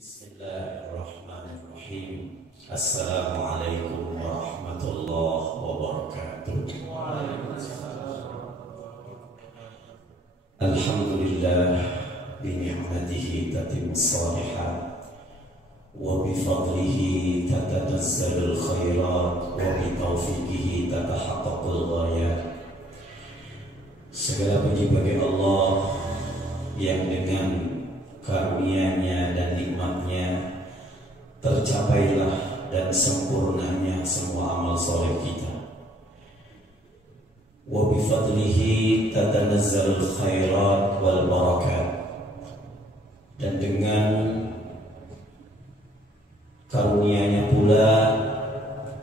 Bismillahirrahmanirrahim. Assalamualaikum warahmatullahi wabarakatuh. Alhamdulillah bini'matihi tatimmu shalihat wa bifadlihi tatanazzalul khairat wa bitaufiqihi tatahaqqaqul ghayat. Segala puji bagi Allah yang dengan karunia-Nya dan nikmat-Nya tercapailah dan sempurnanya semua amal soleh kita. Wa bifadlihi tatanazzalul khairat wal barakat, dan dengan karunia-Nya pula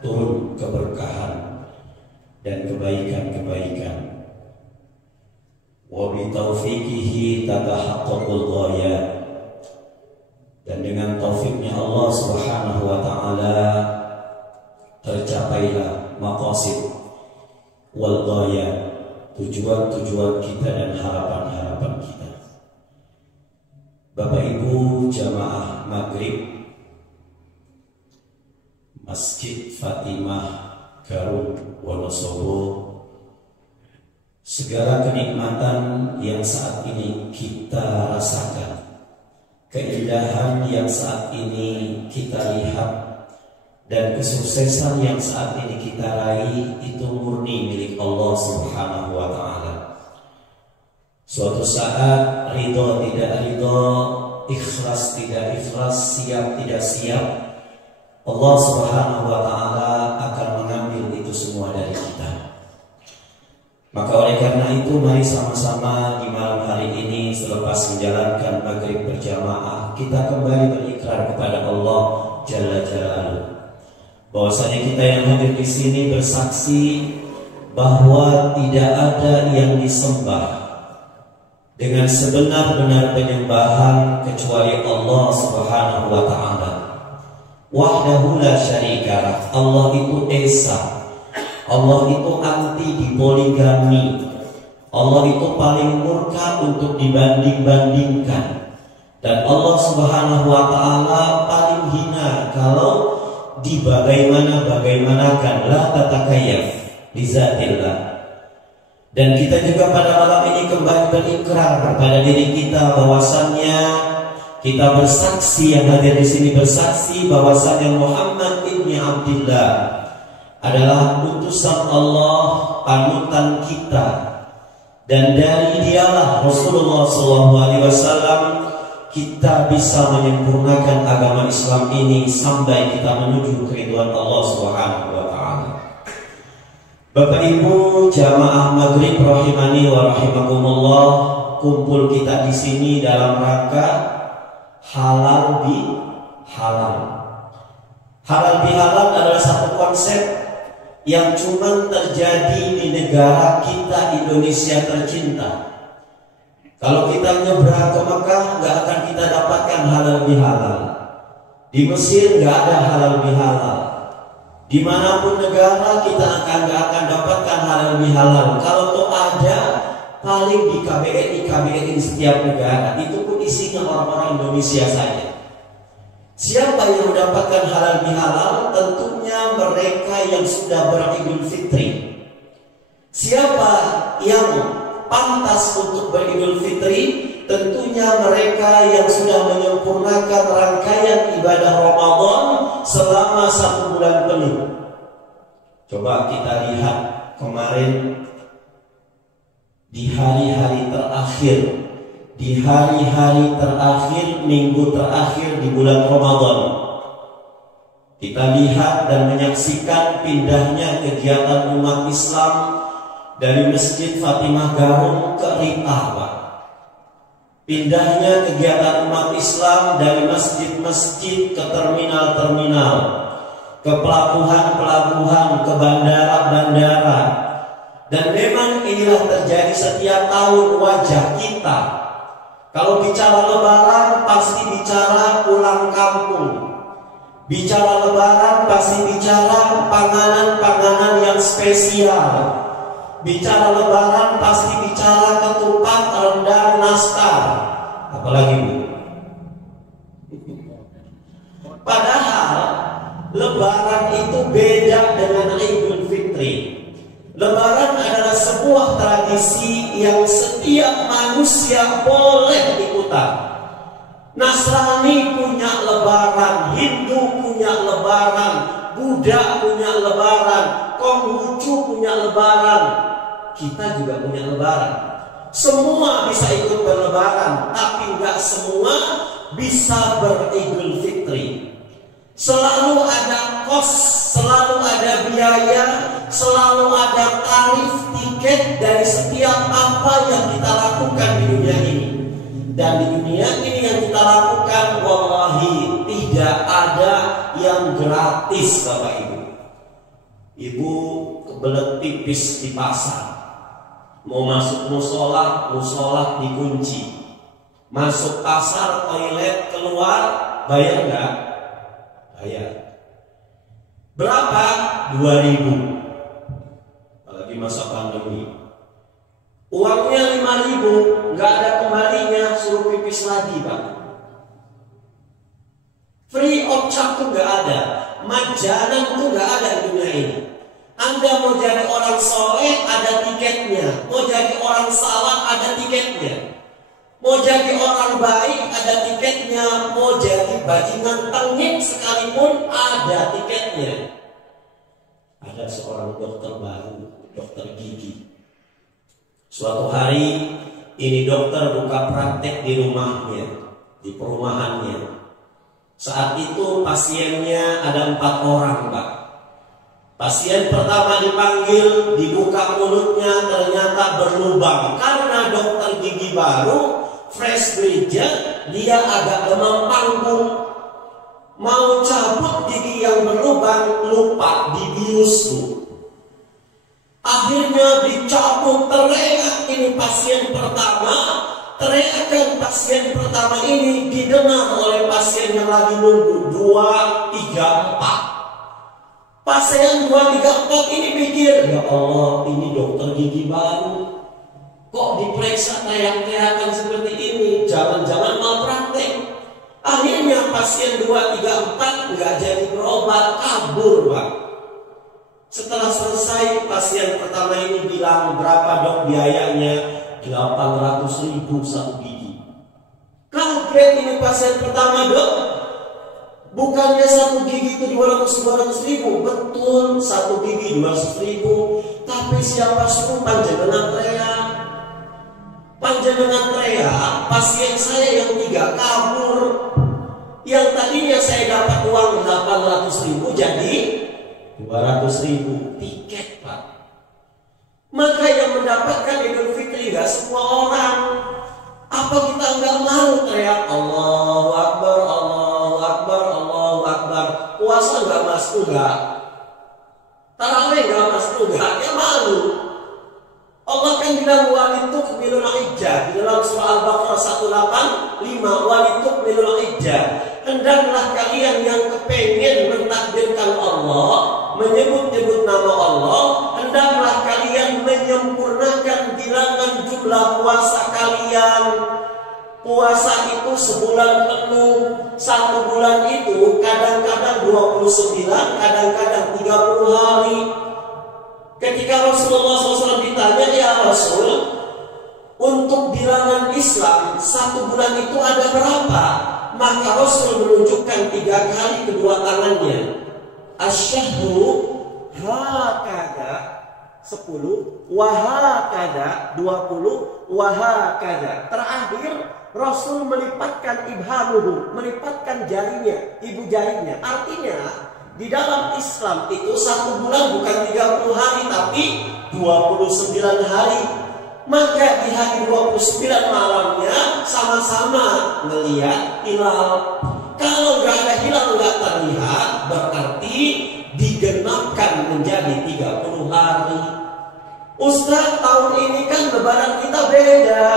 turun keberkahan dan kebaikan-kebaikan. Wa bi taufiqihi tatahaqqaqul ghayat, dan dengan taufiknya Allah Subhanahu wa taala tercapailah maqasid wal ghayat, tujuan-tujuan kita dan harapan-harapan kita. Bapak Ibu jamaah Maghrib Masjid Fatimah Garut Wonosobo, segala kenikmatan yang saat ini kita rasakan, keindahan yang saat ini kita lihat, dan kesuksesan yang saat ini kita raih itu murni milik Allah Subhanahu wa taala. Suatu saat ridho tidak ridho, ikhlas tidak ikhlas, siap tidak siap, Allah Subhanahu wa taala akan mengambil itu semua dari kita. Maka oleh karena itu mari sama-sama di malam hari ini selepas menjalankan maghrib berjamaah kita kembali berikrar kepada Allah Jalla Jalaluhu, bahwasanya kita yang hadir di sini bersaksi bahwa tidak ada yang disembah dengan sebenar-benar penyembahan kecuali Allah Subhanahu wa taala. Wahdahu la syarikalah. Allah itu esa. Allah itu anti dipoligami. Allah itu paling murka untuk dibanding-bandingkan. Dan Allah Subhanahu wa taala paling hina kalau dibagaimana-bagaimanakan, la tatakayyaf li zatillah. Dan kita juga pada malam ini kembali berikrar pada diri kita bahwasannya kita bersaksi, yang hadir di sini bersaksi bahwasannya Muhammad ibni Abdillah adalah utusan Allah, panutan kita, dan dari dialah Rasulullah SAW kita bisa menyempurnakan agama Islam ini sampai kita menuju keridhaan Allah Subhanahu wa taala. Bapak Ibu jamaah Maghrib rahimani wa rahimakumullah, kumpul kita di sini dalam rangka halal bi halal. Halal bi halal adalah satu konsep yang cuma terjadi di negara kita Indonesia tercinta. Kalau kita nyebrang ke Mekah nggak akan kita dapatkan halal bihalal. Di Mesir nggak ada halal bihalal. Dimanapun negara kita nggak akan dapatkan halal bihalal. Kalau tuh ada, paling di KBRI setiap negara. Itu pun isinya orang-orang Indonesia saja. Siapa yang mendapatkan halal bihalal? Tentunya mereka yang sudah beridul fitri. Siapa yang pantas untuk beridul fitri? Tentunya mereka yang sudah menyempurnakan rangkaian ibadah Ramadan selama 1 bulan penuh. Coba kita lihat kemarin di hari-hari terakhir, minggu terakhir di bulan Ramadan, kita lihat dan menyaksikan pindahnya kegiatan umat Islam dari Masjid Fatimah Garut ke Rita, Pak. Pindahnya kegiatan umat Islam dari masjid-masjid ke terminal-terminal, ke pelabuhan-pelabuhan, ke bandara-bandara. Dan memang inilah terjadi setiap tahun wajah kita. Kalau bicara lebaran pasti bicara pulang kampung. Bicara lebaran pasti bicara panganan-panganan yang spesial. Bicara lebaran pasti bicara ketupat, rendang, nastar. Apalagi Bu? Padahal Lebaran itu beda dengan Idul Fitri. Lebaran adalah sebuah tradisi yang setiap manusia boleh ikutan. Nasrani punya Lebaran, Hindu punya Lebaran, Buddha punya Lebaran, Konghucu punya Lebaran, kita juga punya Lebaran. Semua bisa ikut berlebaran, tapi nggak semua bisa beridul fitri. Selalu ada kos, selalu ada biaya, selalu ada tarif tiket dari setiap apa yang kita lakukan di dunia ini. Dan di dunia ini yang kita lakukan, wallahi tidak ada yang gratis, Bapak Ibu. Ibu kebelet pipis di pasar, mau masuk musola, musola dikunci. Masuk pasar, toilet, keluar, bayar nggak? Bayar. Berapa? 2.000. Apalagi masa pandemi. Uangnya 5.000, nggak ada kembalinya, suruh pipis lagi, Pak. Free of charge tuh nggak ada, majanan tuh nggak ada di dunia ini. Anda mau jadi orang soleh, ada tiketnya. Mau jadi orang salah, ada tiketnya. Mau jadi orang baik, ada tiketnya. Mau jadi bajingan tengik sekalipun, ada tiketnya. Ada seorang dokter baru, dokter gigi. Suatu hari, ini dokter buka praktek di rumahnya, di perumahannya. Saat itu pasiennya ada 4 orang, Pak. Pasien pertama dipanggil, dibuka mulutnya, ternyata berlubang. Karena dokter gigi baru, fresh graduate, dia agak demam panggung. Mau cabut gigi yang berlubang, lupa dibius, Bu. Akhirnya dicabut, teriak ini pasien pertama. Teriakan pasien pertama ini didengar oleh pasien yang lagi nunggu 2, 3, 4. Pasien 2, 3, 4 ini pikir, ya Allah, ini dokter gigi baru, kok diperiksa teriak-teriakan seperti ini, jangan-jangan malpraktek. Akhirnya pasien 2, 3, 4 nggak jadi berobat, kabur, Pak. Setelah selesai, pasien pertama ini bilang, berapa dok biayanya? 800.000 satu gigi. Kaget ini pasien pertama, dok. Bukannya satu gigi itu 200.000? Betul, satu gigi 200.000. Tapi siapa suruh panjenengan teriak? Panjenengan teriak, pasien saya yang 3 kabur. Yang tadinya saya dapat uang 800.000 jadi 200.000 tiket, Pak. Maka yang mendapatkan Idul Fitri gak semua orang. Apa kita nggak mau teriak Allahu Akbar, Allahu Akbar, Allahu Akbar? Puasa nggak mas? Enggak. Tarawih nggak mas? Enggak. Ya malu. Allah kan bilang walituk milul ijjah di dalam surah Al-Baqarah 185, walituk milul ijjah. Hendaklah kalian yang kepengen mentakdirkan Allah, menyebut-nyebut nama Allah, hendaklah kalian menyempurnakan bilangan jumlah puasa kalian. Puasa itu sebulan penuh. 1 bulan itu kadang-kadang 29, kadang-kadang 30 hari. Ketika Rasulullah SAW ditanya, ya Rasul, untuk bilangan Islam 1 bulan itu ada berapa? Maka Rasul menunjukkan 3 kali kedua tangannya. Asyhadu hakada 10, wahakada 20, wahakada. Terakhir Rasul melipatkan ibhamuhu, melipatkan jarinya, ibu jarinya. Artinya di dalam Islam itu 1 bulan bukan 30 hari tapi 29 hari. Maka di hari 29 malamnya sama-sama melihat hilal. Kalau nggak ada hilal, nggak terlihat, berarti digenapkan menjadi 30 hari. Ustaz, tahun ini kan lebaran kita beda.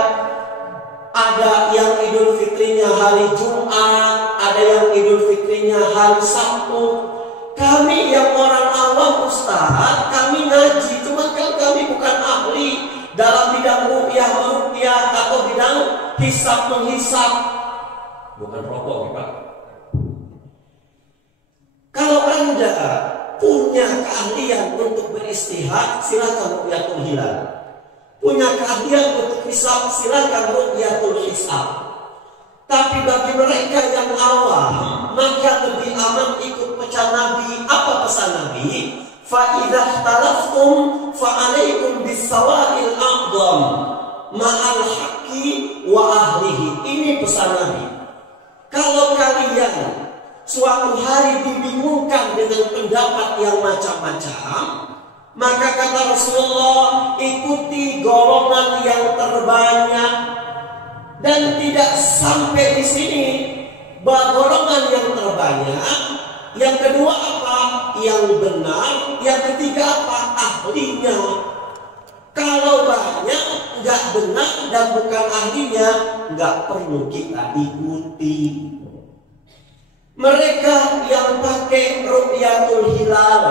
Ada yang Idul Fitrinya hari Jumat, ada yang Idul Fitrinya hari Sabtu. Kami yang orang awam, Ustaz, kami ngaji, cuma kan kami bukan ahli dalam bidang ruqyah atau bidang hisab menghisab. Bukan rokok, Pak. istihad, silakan ru'yatul hilal. Punya keahlian untuk hisab, silakan ru'yatul hisab. Tapi bagi mereka yang awam, maka lebih aman ikut pesan Nabi. Apa pesan Nabi? Fa idza talaftum fa alaikum bis-sawa'il aqdam ma'al haqqi wa ahlihi. Ini pesan Nabi. Kalau kalian suatu hari dibingungkan dengan pendapat yang macam-macam, maka kata Rasulullah, ikuti golongan yang terbanyak. Dan tidak sampai di sini, golongan yang terbanyak. Yang kedua apa? Yang benar. Yang ketiga apa? Ahlinya. Kalau banyak nggak benar dan bukan ahlinya, nggak perlu kita ikuti. Mereka yang pakai ru'yatul hilal,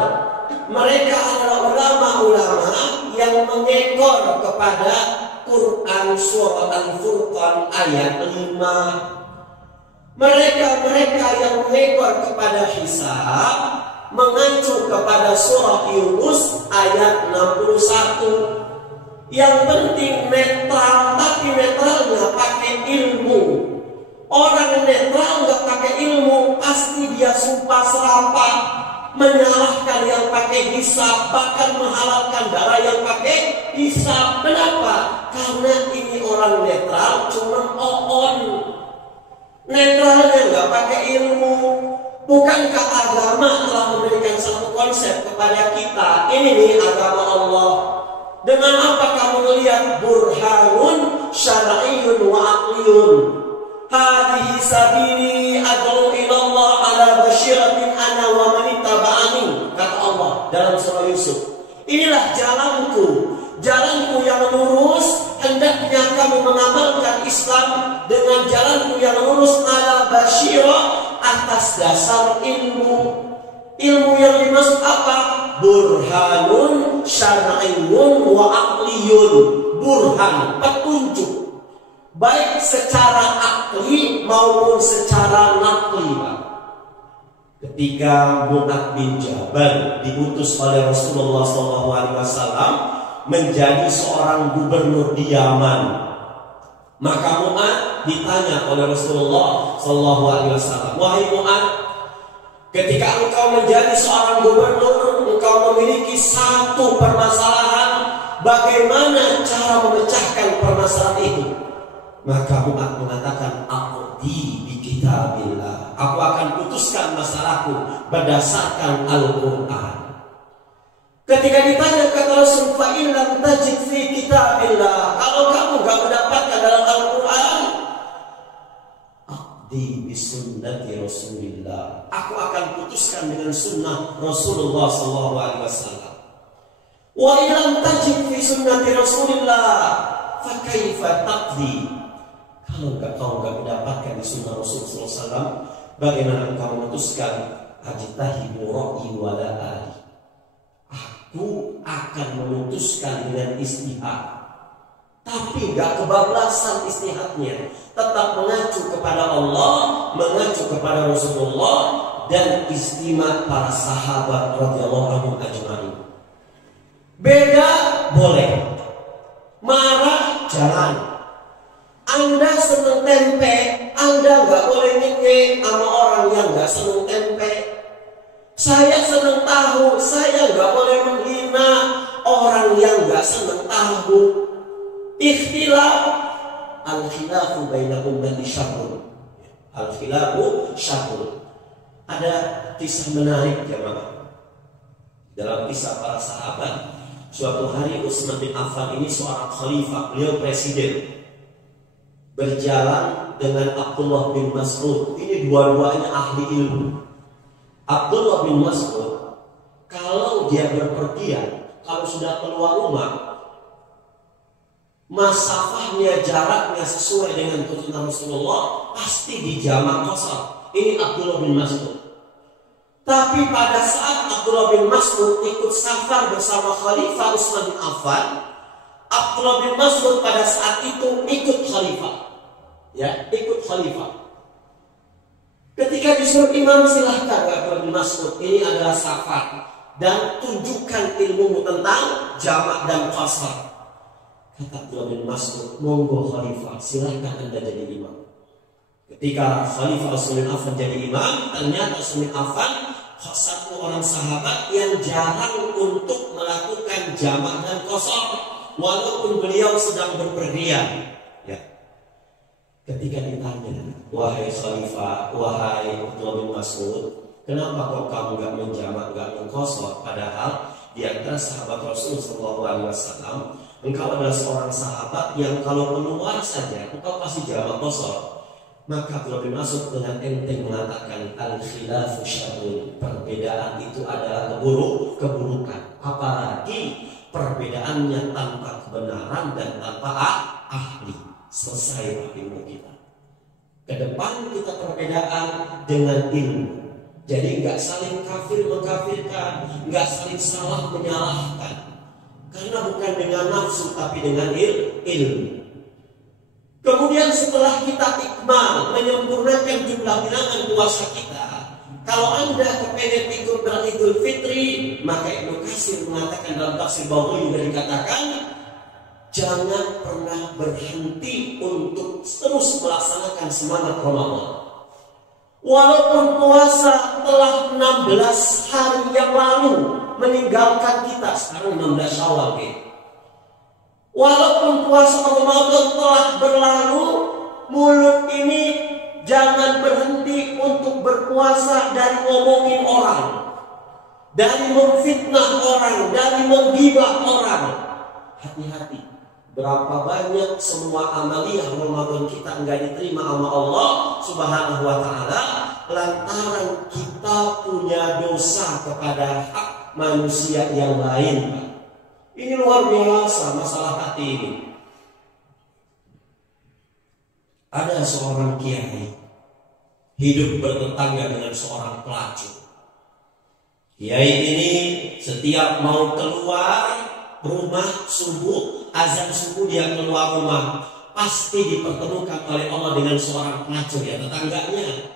mereka adalah ulama-ulama yang mengekor kepada Quran surah Al-Furqan ayat 5. Mereka yang mengekor kepada hisab mengacu kepada surah Yunus ayat 61. Yang penting netral, tapi netralnya pakai ilmu. Orang netral nggak pakai ilmu, pasti dia sumpah serapah, menyalahkan yang pakai hisab, bahkan menghalalkan darah yang pakai hisab. Kenapa? Karena ini orang netral, cuma on. Netralnya nggak pakai ilmu. Bukankah agama telah memberikan satu konsep kepada kita? Ini nih agama Allah. Dengan apa kamu melihat? Burhanun syar'iyyun wa aqliyun. Hadhihi sabili ad'u ila Allah ala basyiratin ana wa man ittaba'ani, kata Allah dalam surah Yusuf. Inilah jalanku yang lurus. Hendaknya kamu mengamalkan Islam dengan jalanku yang lurus ala basyirah, atas dasar ilmu. Ilmu yang dimaksud apa? Burhanun syar'iyyun wa aqliyun. Burhan, petunjuk, baik secara akli maupun secara nakli. Ketika Mu'adz bin Jabal diutus oleh Rasulullah SAW menjadi seorang gubernur di Yaman, maka Mu'adz ditanya oleh Rasulullah SAW, wahai Mu'adz, ketika engkau menjadi seorang gubernur, engkau memiliki satu permasalahan, bagaimana cara memecahkan permasalahan itu? Maka Mu'adz mengatakan, aqdi bi kitabillah. Aku akan putuskan masalahku berdasarkan Al-Quran. Ketika ditanya kata Rasul, fa in lam tajid fi kitabillah, kalau kamu gak mendapatkan dalam Al-Quran, aqdi bi sunnati Rasulillah. Aku akan putuskan dengan sunnah Rasulullah SAW. Wa in lam tajid fi sunnati Rasulillah, fa kaifa taqdi? Kalau kau nggak mendapatkan di sunnah Rasulullah SAW, bagaimana engkau memutuskan? Ajtahidu ra'i wala ali. Aku akan memutuskan dengan istihad, tapi nggak kebablasan istihadnya. Tetap mengacu kepada Allah, mengacu kepada Rasulullah, dan istimewa para sahabat radhiyallahu anhum ajma'in. Beda boleh, marah jangan. Anda senang tempe, Anda nggak boleh ngek sama orang yang nggak senang tempe. Saya senang tahu, saya nggak boleh menghina orang yang nggak senang tahu. Ikhtilaf, al-khilafu baina ummati syahrun. Al-khilafu syahrun. Ada kisah menarik jemaah. Dalam kisah para sahabat, suatu hari Utsman bin Affan ini seorang khalifah, beliau presiden, berjalan dengan Abdullah bin Mas'ud. Ini dua-duanya ahli ilmu. Abdullah bin Mas'ud, kalau dia berpergian, kalau sudah keluar rumah, masafahnya, jaraknya sesuai dengan tuntunan Rasulullah, pasti di jamak qasar. Ini Abdullah bin Mas'ud. Tapi pada saat Abdullah bin Mas'ud ikut safar bersama Khalifah Utsman bin Affan, Abdullah bin Mas'ud pada saat itu ikut khalifah. Ya, ikut khalifah. Ketika disuruh imam, silahkan Abdullah bin Mas'ud, ini adalah safar. dan tunjukkan ilmumu tentang jamak dan qasar. Kata Abdullah bin Mas'ud, monggo khalifah, silahkan Anda jadi imam. Ketika Khalifah Utsman bin Affan jadi imam, ternyata Utsman bin Affan satu orang sahabat yang jarang untuk melakukan jamak dan qasar walaupun beliau sedang berpergian. Ya. Ketika ditanya, wahai Khalifah, wahai Abdullah bin Mas'ud, kenapa kok kamu gak menjamak, gak mengqasar? Padahal di antara sahabat Rasul SAW, engkau adalah seorang sahabat yang kalau keluar saja engkau pasti jamak qasar. Maka Abdullah bin Mas'ud dengan enteng mengatakan, al-khilafu syarrun, perbedaan itu adalah keburukan. Apalagi perbedaannya tanpa kebenaran dan tanpa ahli. Selesai ilmu kita. Kedepan kita perbedaan dengan ilmu. Jadi nggak saling kafir mengkafirkan, nggak saling salah menyalahkan. Karena bukan dengan nafsu tapi dengan ilmu. Kemudian setelah kita ikmal menyempurnakan jumlah bilangan puasa kita, kalau Anda kepengen ikut Idul Fitri, maka Ibnu Katsir mengatakan dalam tafsir Baghawi juga dikatakan, jangan pernah berhenti untuk terus melaksanakan semangat Ramadan. Walaupun puasa telah 16 hari yang lalu meninggalkan kita, sekarang 16 Syawal gitu. Walaupun puasa Ramadan telah berlalu, mulut ini jangan berhenti untuk berpuasa dari ngomongin orang, dari memfitnah orang, dari menggibah orang. Hati-hati. Berapa banyak semua amaliyah Ramadan kita enggak diterima sama Allah Subhanahu wa taala lantaran kita punya dosa kepada hak manusia yang lain. Ini luar biasa masalah hati ini. Ada seorang kiai hidup bertetangga dengan seorang pelacur. Kiai ini setiap mau keluar rumah subuh, azan subuh dia keluar rumah, pasti dipertemukan oleh Allah dengan seorang pelacur, ya tetangganya.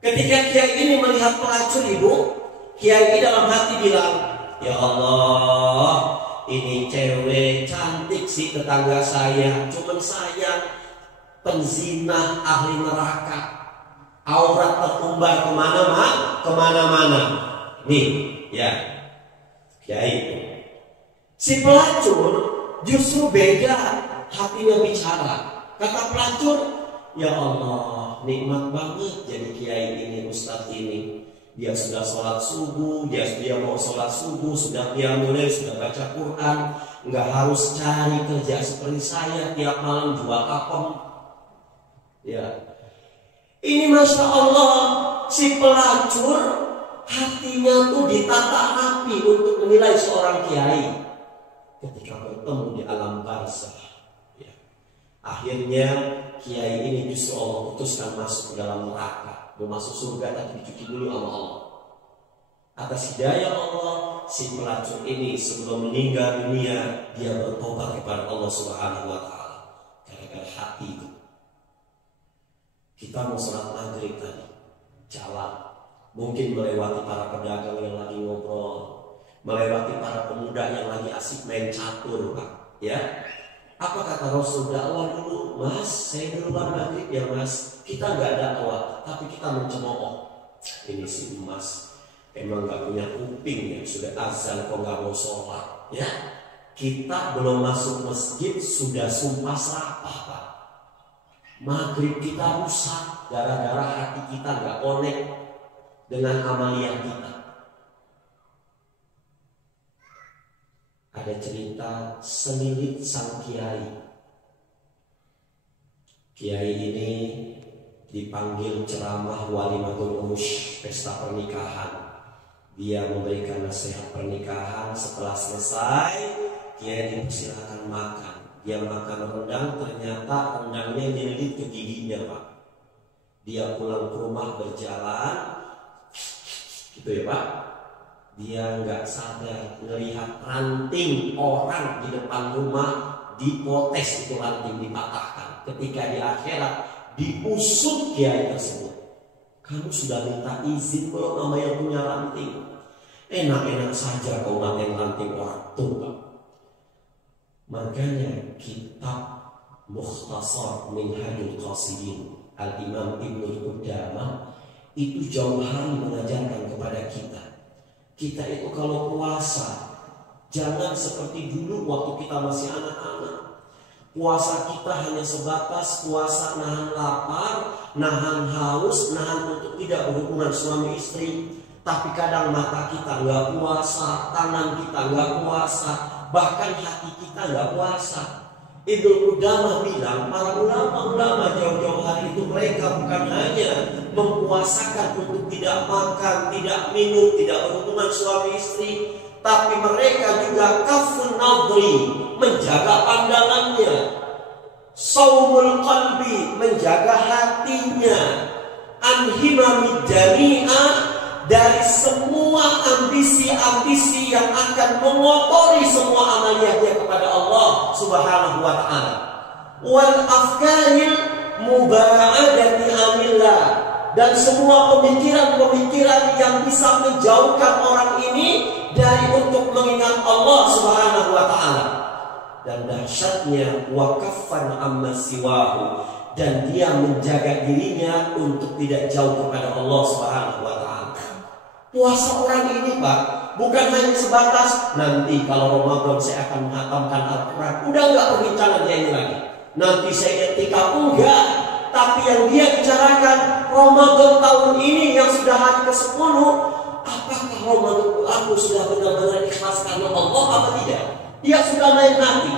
Ketika kiai ini melihat pelacur ibu, kiai ini dalam hati bilang, ya Allah, ini cewek cantik sih tetangga saya, cuman sayang penzina ahli neraka, aurat terumbar kemana-mana. Nih, ya, kiai itu. Si pelacur justru beda hatinya bicara. Kata pelacur, ya Allah, nikmat banget jadi kiai ini, ustadz ini. Dia sudah sholat subuh, dia mau sholat subuh, sudah mulai sudah baca Quran, nggak harus cari kerja seperti saya tiap malam jual kapong. Ya, ini masya Allah, si pelacur hatinya tuh ditata rapi untuk menilai seorang kiai. Ketika bertemu di alam barzah, ya, akhirnya kiai ini justru Allah putuskan masuk ke dalam neraka. Mau masuk surga tapi dicuci dulu sama Allah. Atas hidayah Allah, si pelacur ini sebelum meninggal dunia dia bertobat kepada Allah Subhanahu wa taala. Gara-gara hati itu. Kita mau sholat maghrib tadi, jalan, mungkin melewati para pedagang yang lagi ngobrol, melewati para pemuda yang lagi asik main catur, Pak. Ya. Apa kata Rasul? Dakwah dulu, Mas. Saya duluan maghrib ya, Mas. Kita nggak dakwah, tapi kita mencemooh. Ini si Mas emang nggak punya kuping ya, sudah azan kok nggak mau sholat. Ya, kita belum masuk masjid sudah sumpah serapah, Pak. Maghrib kita rusak gara-gara hati kita nggak connect dengan amaliyah kita. Ada cerita senilit sang kiai. Kiai ini dipanggil ceramah walimatul urus, pesta pernikahan. Dia memberikan nasihat pernikahan. Setelah selesai, kiai dipersilakan makan. Dia makan rendang, ternyata rendangnya nyelip ke giginya, Pak. Dia pulang ke rumah berjalan, gitu ya Pak. Dia nggak sadar melihat ranting orang di depan rumah dipotes, itu ranting dipatahkan. Ketika di akhirat diusut kiai tersebut, kamu sudah minta izin belum sama yang punya ranting? Enak-enak saja kau lanting-lanting orang tua. Makanya kitab Mukhtasar Minhajul Qasidin Al-Imam Ibnu Qudamah itu jauh hari mengajarkan kepada kita itu kalau puasa jangan seperti dulu waktu kita masih anak-anak. Puasa kita hanya sebatas puasa nahan lapar, nahan haus, nahan untuk tidak berhubungan suami istri. Tapi kadang mata kita nggak puasa, tangan kita nggak puasa, bahkan hati kita nggak puasa. Ibnu Qudamah bilang para ulama-ulama jauh-jauh hari itu mereka bukan hanya mempuasakan untuk tidak makan, tidak minum, tidak berhubungan suami istri, tapi mereka juga kafun nadri, menjaga pandangannya, saumul qalbi, menjaga hatinya, anhimamid jami'ah, dari semua ambisi-ambisi yang akan mengotori semua amaliyahnya kepada Allah Subhanahu wa ta'ala. Wal afkaril muba'adati anillah, dan semua pemikiran-pemikiran yang bisa menjauhkan orang ini dari untuk mengingat Allah Subhanahu wa ta'ala. Dan dahsyatnya waqaffan amma siwahu, dan dia menjaga dirinya untuk tidak jauh kepada Allah Subhanahu wa ta'ala. Puasa orang ini Pak bukan hanya sebatas nanti kalau Ramadan saya akan menghatamkan Al-Quran, udah nggak perbincangan dia ini lagi. Nanti saya etika enggak, tapi yang dia bicarakan Ramadan tahun ini yang sudah hari ke-10, apakah Ramadan aku sudah benar-benar ikhlas karena Allah apa tidak? Dia sudah main hati.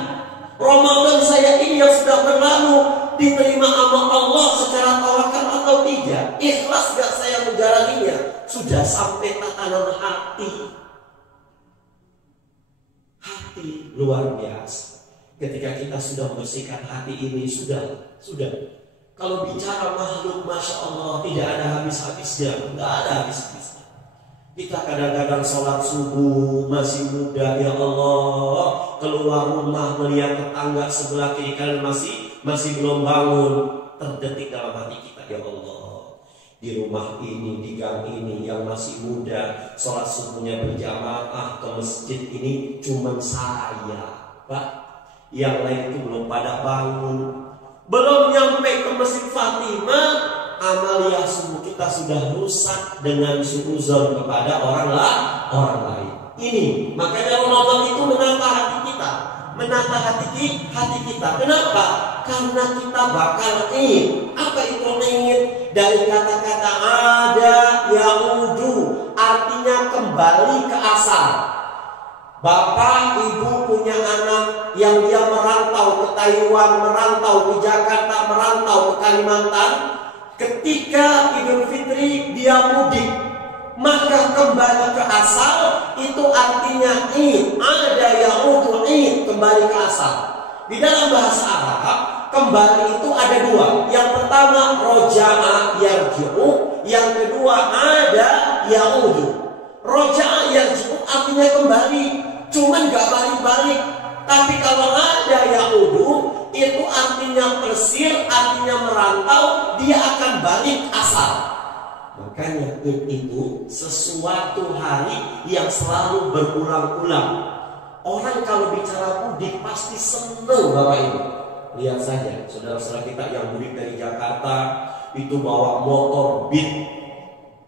Ramadan saya ini yang sudah berlalu diterima amal Allah secara tawakal atau tidak? Ikhlas gak saya menjalaninya? Sudah sampai tatanan hati. Hati luar biasa. Ketika kita sudah membersihkan hati ini, sudah. Kalau bicara makhluk, Masya Allah, tidak ada habis-habisnya. Tidak ada habis-habisnya. Kita kadang-kadang sholat subuh masih muda, ya Allah, keluar rumah melihat tetangga sebelah kiri kanan masih belum bangun, terdetik dalam hati kita, ya Allah, di rumah ini, di gang ini yang masih muda, sholat subuhnya berjamaah ke masjid ini cuman saya, Pak, yang lain itu belum pada bangun, belum nyampe ke Masjid Fatimah, amaliyah subuh kita sudah rusak dengan suuzon kepada orang lain. Ini makanya Ramadan itu menata hati kita, menata hati kita. Kenapa? Karena kita bakal ingin. Apa itu ingin? Dari kata-kata ada yaudu, artinya kembali ke asal. Bapak ibu punya anak yang dia merantau ke Taiwan, merantau ke Jakarta, merantau ke Kalimantan. Ketika Idul Fitri dia mudik, maka kembali ke asal itu artinya id. Ada yaudu id, kembali ke asal. Di dalam bahasa Arab kembali itu ada dua. Yang pertama roja'a yarji'u, yang kedua ada yaudu. Roja'a yarji'u artinya kembali, cuman gak balik-balik. Tapi kalau ada yaudu itu artinya persir, artinya merantau, dia akan balik asal. Makanya itu sesuatu hari yang selalu berulang-ulang. Orang kalau bicara mudik pasti seneng Bapak Ibu. Lihat saja saudara-saudara kita yang mudik dari Jakarta, itu bawa motor Beat.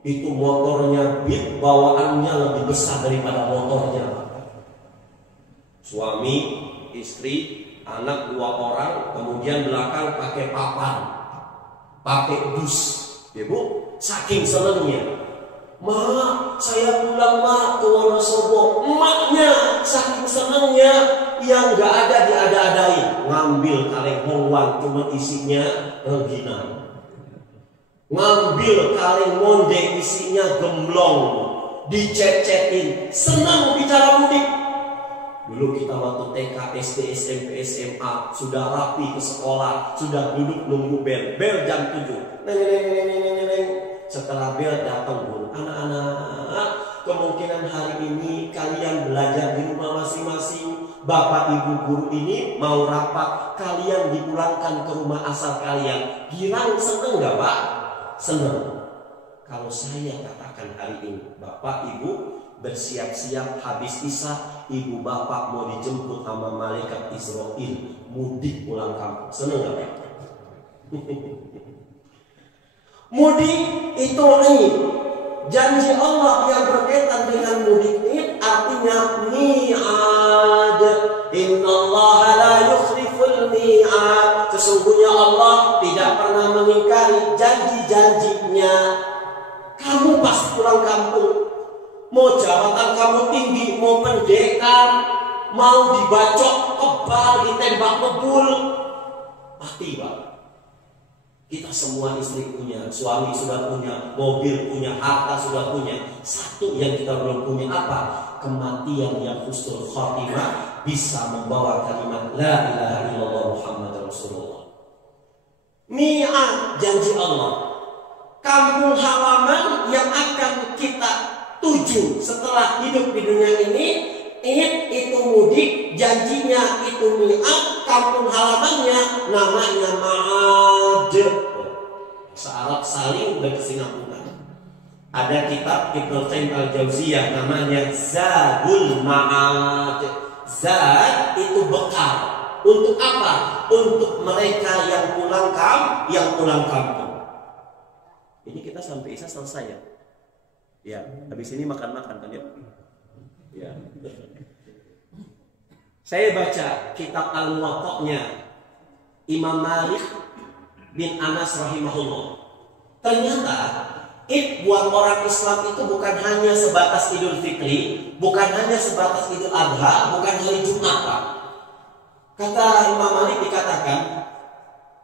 Itu motornya Beat, bawaannya lebih besar daripada motornya. Suami, istri, anak 2 orang, kemudian belakang pakai papan, pakai dus, ya Bu, saking senengnya. Ma, saya pulang Ma ke Wonosobo. Emaknya saking senengnya yang gak ada diada-adain, ngambil kaleng hongwan cuma isinya rengginang, ngambil kaleng monde isinya gemblong, dicet-cetin, senang bicara mudik. Dulu kita waktu TK, SD, SMP, SMA sudah rapi ke sekolah, sudah duduk nunggu bel jam 7. Neng. Setelah bel datang guru, anak-anak, kemungkinan hari ini kalian belajar di rumah masing-masing. Bapak ibu guru ini mau rapat, kalian dipulangkan ke rumah asal kalian. Girang seneng gak Pak? Seneng. Kalau saya katakan hari ini, Bapak Ibu bersiap-siap habis Isya, ibu bapak mau dijemput sama malaikat Israel, mudik pulang kampung, seneng gak? Mudik itu nih, janji Allah yang berkaitan dengan mudik ini artinya mi'ad. Innallaha la yukhliful mi'ad. Sesungguhnya Allah tidak pernah mengingkari janji-janjinya. Kamu pasti pulang kampung. Mau jabatan kamu tinggi, mau pendekar, mau dibacok kebal, ditembak ngebul, mati Pak. Kita semua istri punya, suami sudah punya, mobil punya, harta sudah punya. Satu yang kita belum punya apa? Kematian yang husnul khotimah, bisa membawa kalimat la ilaha illallah Muhammad Rasulullah. Mi'ad, janji Allah. Kampung halaman yang akan kita tuju setelah hidup di dunia ini, itu mudik, janjinya itu mi'ad, kampung halamannya namanya ma'ad. Searab saling berkesinambungan. Ada kitab Ibnu Qayyim al-Jauziyah namanya Zadul Ma'ad. Zad itu bekal. Untuk apa? Untuk mereka yang pulang kampung. Ini kita sampai Isya selesai ya. Ya, habis ini makan-makan kan ya. Ya. Saya baca kitab Al-Muwatta'nya Imam Malik bin Anas rahimahullah. Ternyata buat orang Islam itu bukan hanya sebatas Idul Fitri, bukan hanya sebatas Idul Adha, bukan hari Jumat Pak. Kata Imam Malik dikatakan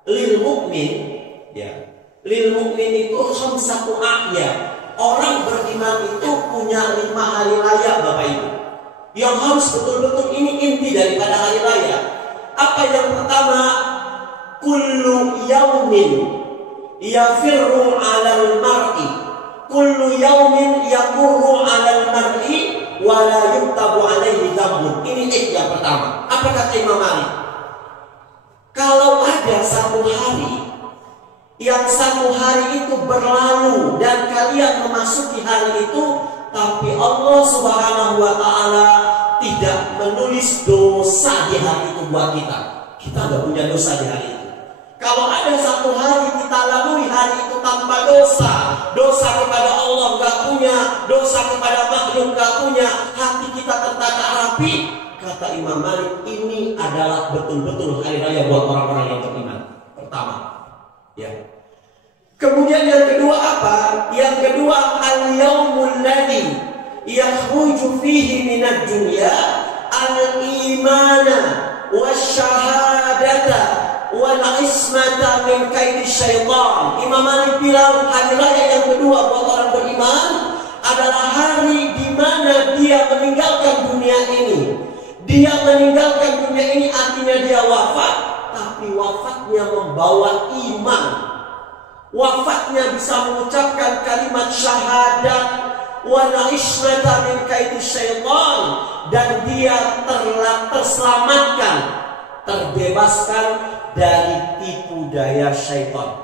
lil mukmin, ya. Lil mukmin itu khamsatu a'yad. Orang beriman itu punya 5 hari raya Bapak Ibu, yang harus betul-betul ini inti daripada hari raya. Apa yang pertama? Kullu yaumin yafirru 'alal mar'i, kullu yaumin yamurru 'alal mar'i wa la yuktabu 'alaihi dzambun. Ini yang pertama. Apa kata Imam Malik? Kalau ada satu hari yang satu hari itu berlalu dan kalian memasuki hari itu, tapi Allah Subhanahu wa Ta'ala tidak menulis dosa di hari itu buat kita. Kita nggak punya dosa di hari itu. Kalau ada satu hari kita lalui hari itu tanpa dosa kepada Allah nggak punya, dosa kepada makhluk nggak punya, hati kita tertata rapi, kata Imam Malik, ini adalah betul-betul hari raya buat orang-orang yang beriman. Pertama, ya. Kemudian yang kedua apa? Yang kedua al-yaumul ladzi yakhruju fihi minad dunya al-imana wasyahadata wal ismata min kaidi syaitan. Imam Malik bilang hari raya yang kedua buat orang beriman adalah hari di mana dia meninggalkan dunia ini. Dia meninggalkan dunia ini artinya dia wafat, tapi wafatnya membawa iman. Wafatnya bisa mengucapkan kalimat syahadat wa ismata min kaidi syaitan, dan dia terselamatkan, terbebaskan dari tipu daya syaitan.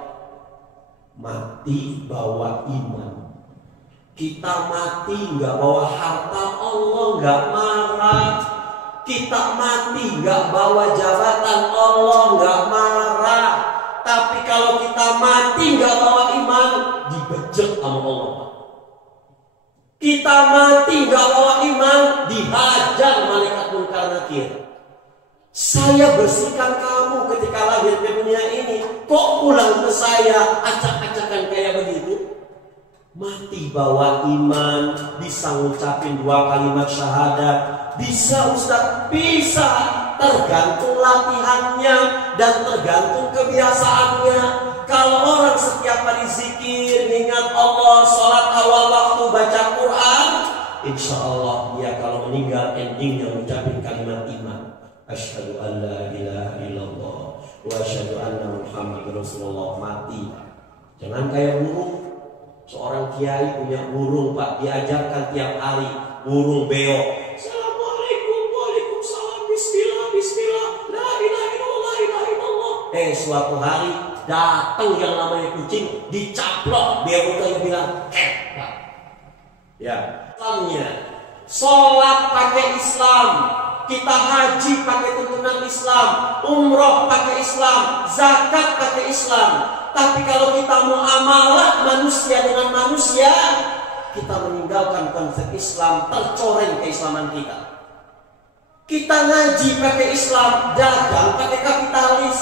Mati bawa iman. Kita mati nggak bawa harta, Allah nggak marah. Kita mati nggak bawa jabatan, Allah nggak marah. Tapi kalau kita mati nggak bawa iman, dibejek sama Allah. Kita mati nggak bawa iman, dihajar malaikat munkar nakir. Saya bersihkan kamu ketika lahir ke dunia ini, kok pulang ke saya acak-acakan kayak begitu? Mati bawa iman, bisa ngucapin 2 kalimat syahadat, bisa Ustaz, bisa. Tergantung latihannya dan tergantung kebiasaannya. Kalau orang setiap hari zikir, ingat Allah, sholat awal waktu, baca Quran, insya Allah dia kalau meninggal endingnya mengucapkan kalimat iman. Asyhadu an la ilaha illallah wa asyhadu anna Muhammadar Rasulullah. Mati. Jangan kayak burung. Seorang kiai punya burung Pak, diajarkan tiap hari burung beo. Suatu hari datang yang namanya kucing, dicaplok, dia mukanya bilang Pak. Ya, Islamnya, sholat pakai Islam, kita haji pakai tuntunan Islam, umroh pakai Islam, zakat pakai Islam. Tapi kalau kita muamalah manusia dengan manusia, kita meninggalkan konsep Islam, tercoreng keislaman kita. Kita ngaji pakai Islam, dagang pakai kapitalis.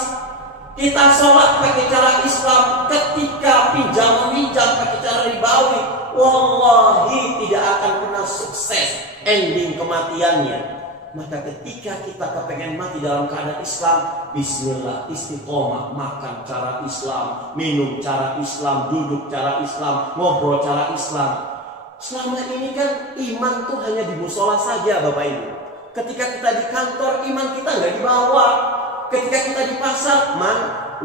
Kita sholat pakai cara Islam, ketika pinjam meminjam pakai cara ribawi, wallahi tidak akan pernah sukses ending kematiannya. Maka ketika kita kepengen mati dalam keadaan Islam, bismillah, istiqomah, makan cara Islam, minum cara Islam, duduk cara Islam, ngobrol cara Islam. Selama ini kan iman tuh hanya di musola saja Bapak Ibu. Ketika kita di kantor, iman kita nggak dibawa. Ketika kita di pasar, man,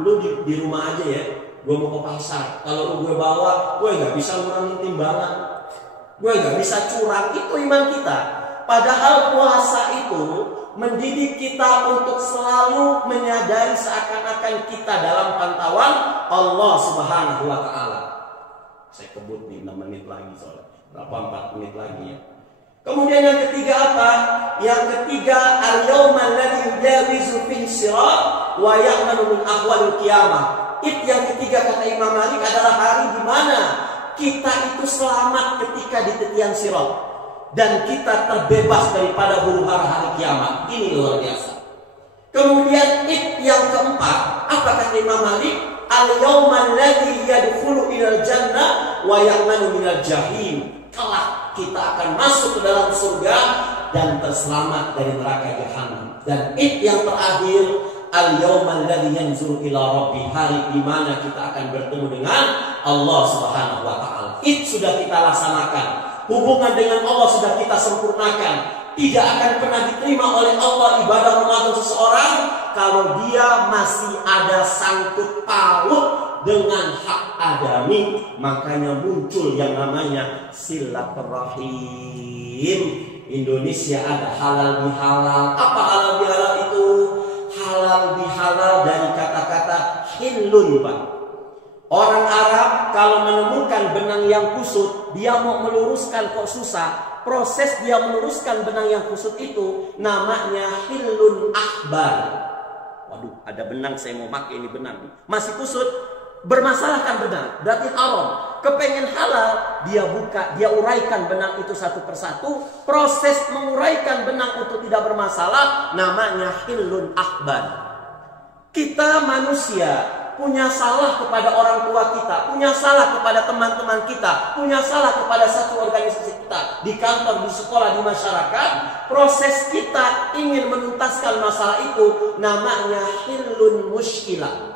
lu di rumah aja ya, gue mau ke pasar. Kalau lu gue bawa, gue nggak bisa ngurangin timbangan, gue nggak bisa curang. Itu iman kita. Padahal puasa itu mendidik kita untuk selalu menyadari seakan-akan kita dalam pantauan Allah Subhanahu wa Ta'ala. Saya kebut nih 6 menit lagi soalnya. Berapa 4 menit lagi ya. Kemudian yang ketiga apa? Yang ketiga, al-yawma alladzi yujawizu fihi sirat wa ya'manu min ahwalil qiyamah. Yang ketiga kata Imam Malik adalah hari di mana kita itu selamat ketika di titian sirat dan kita terbebas daripada huru-hara hari kiamat. Ini luar biasa. Kemudian yang keempat, apa kata Imam Malik? Al-yawma alladzi yadkhulu ilal jannah wa ya'manu minal jahim. Kelak kita akan masuk ke dalam surga dan terselamat dari neraka jahanam. Dan yang terakhir, al-yawmal ladzi yanzuru ila rabbi, hari di mana kita akan bertemu dengan Allah Subhanahu wa Ta'ala. Sudah kita laksanakan. Hubungan dengan Allah sudah kita sempurnakan. Tidak akan pernah diterima oleh Allah ibadah Ramadan seseorang kalau dia masih ada sangkut paut dengan hak adami. Makanya muncul yang namanya silaturahim. Indonesia ada halal bihalal. Apa halal bihalal itu? Halal bihalal dari kata-kata hilun, Pak. Orang Arab kalau menemukan benang yang kusut, dia mau meluruskan kok susah. Proses dia meluruskan benang yang kusut itu namanya hilun akbar. Waduh, ada benang, saya mau pakai ini benang. Masih kusut, bermasalahkan benang, berarti haram. Kepengen halal, dia buka, dia uraikan benang itu satu persatu. Proses menguraikan benang untuk tidak bermasalah namanya hilun akbar. Kita manusia punya salah kepada orang tua kita, punya salah kepada teman-teman kita, punya salah kepada satu organisasi kita, di kantor, di sekolah, di masyarakat. Proses kita ingin menuntaskan masalah itu namanya hilun muskilah.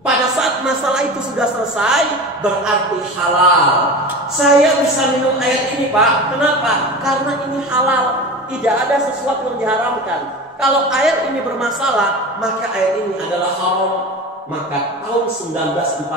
Pada saat masalah itu sudah selesai, berarti halal. Saya bisa minum air ini, Pak. Kenapa? Karena ini halal. Tidak ada sesuatu yang diharamkan. Kalau air ini bermasalah, maka air ini adalah haram. Maka tahun 1948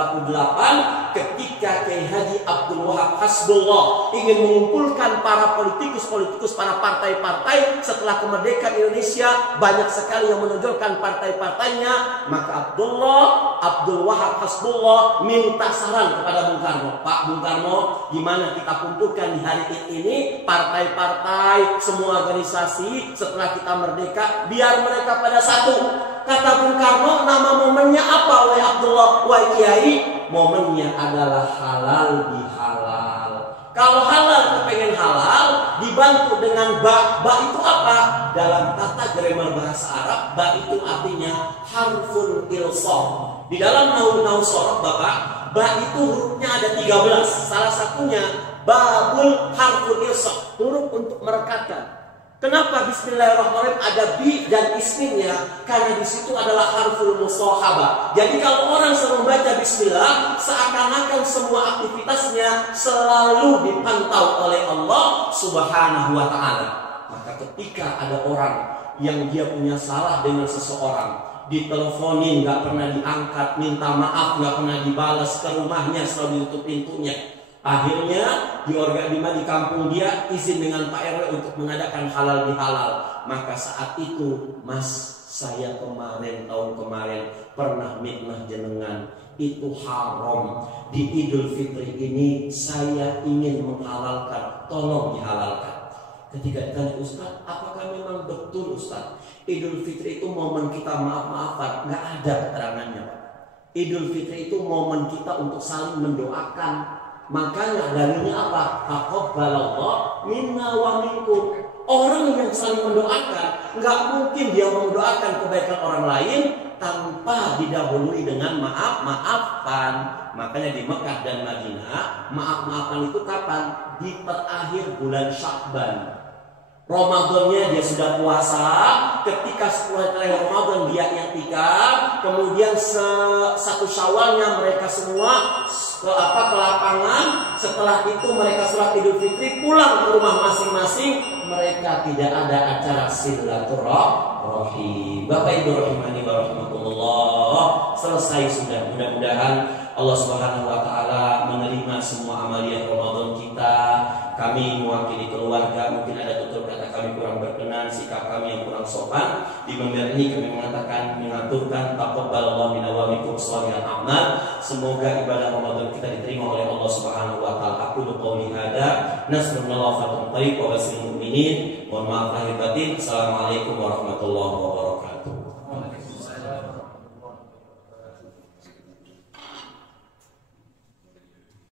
ketika Kiai Haji Abdul Wahab Hasbullah ingin mengumpulkan para politikus-politikus, para partai-partai setelah kemerdekaan Indonesia, banyak sekali yang menonjolkan partai-partainya. Maka Abdul Wahab Hasbullah minta saran kepada Bung Karno. Pak Bung Karno, gimana kita kumpulkan di hari ini partai-partai, semua organisasi setelah kita merdeka, biar mereka pada satu. Kata Bung Karno, nama momennya apa wahai Abdullah, wahai Kiai? Momennya adalah halal bihalal. Kalau halal kepengen halal, dibantu dengan ba. Ba itu apa? Dalam tata grammar bahasa Arab, ba itu artinya harfun ilsaq. Di dalam nahwu sorab, Bapak, ba itu hurufnya ada 13. Salah satunya babul harfun ilsaq, huruf untuk merekatkan. Kenapa bismillahirrahmanirrahim ada bi dan isminya? Karena di situ adalah harful musahabah. Jadi kalau orang selalu membaca bismillah, seakan-akan semua aktivitasnya selalu dipantau oleh Allah Subhanahu wa Ta'ala. Maka ketika ada orang yang dia punya salah dengan seseorang, diteleponin nggak pernah diangkat, minta maaf nggak pernah dibalas, ke rumahnya selalu ditutup pintunya. Akhirnya di kampung dia izin dengan Pak RW untuk mengadakan halal bihalal. Maka saat itu, Mas, saya tahun kemarin pernah mitnah jenengan, itu haram. Di Idul Fitri ini saya ingin menghalalkan, tolong dihalalkan. Ketika ditanya, Ustaz, apakah memang betul Ustaz Idul Fitri itu momen kita maaf-maafan? Nggak ada keterangannya, Pak. Idul Fitri itu momen kita untuk saling mendoakan. Makanya dalilnya apa? Taqabbalallahu minna wa minkum. Orang yang saling mendoakan, nggak mungkin dia mendoakan kebaikan orang lain tanpa didahului dengan maaf-maafan. Makanya di Mekah dan Madinah, maaf-maafan itu kapan? Di terakhir bulan Sya'ban. Ramadannya dia sudah puasa, ketika 10 hari Ramadan dia i'tikaf, kemudian satu Syawalnya mereka semua ke lapangan. Setelah itu mereka sholat Idul Fitri, pulang ke rumah masing-masing. Mereka tidak ada acara silaturahim. Bapak Ibu rahimani wa rahimakumullah, selesai sudah. Mudah-mudahan Allah Subhanahu wa taala menerima semua amalia Ramadan kita. Kami mewakili keluarga, mungkin ada tutur kata kami kurang berkenan, sikap kami yang kurang sopan. Di member ini kami mengaturkan taqabbalallahu minna wa minkum shalihal a'mal. Semoga ibadah Ramadan kita diterima oleh Allah Subhanahu wa taala. Aku qouli hada, nasrullah fatum tariq wa basil mu'minin. Mohon maaf lahir batin. Assalamualaikum warahmatullahi wabarakatuh.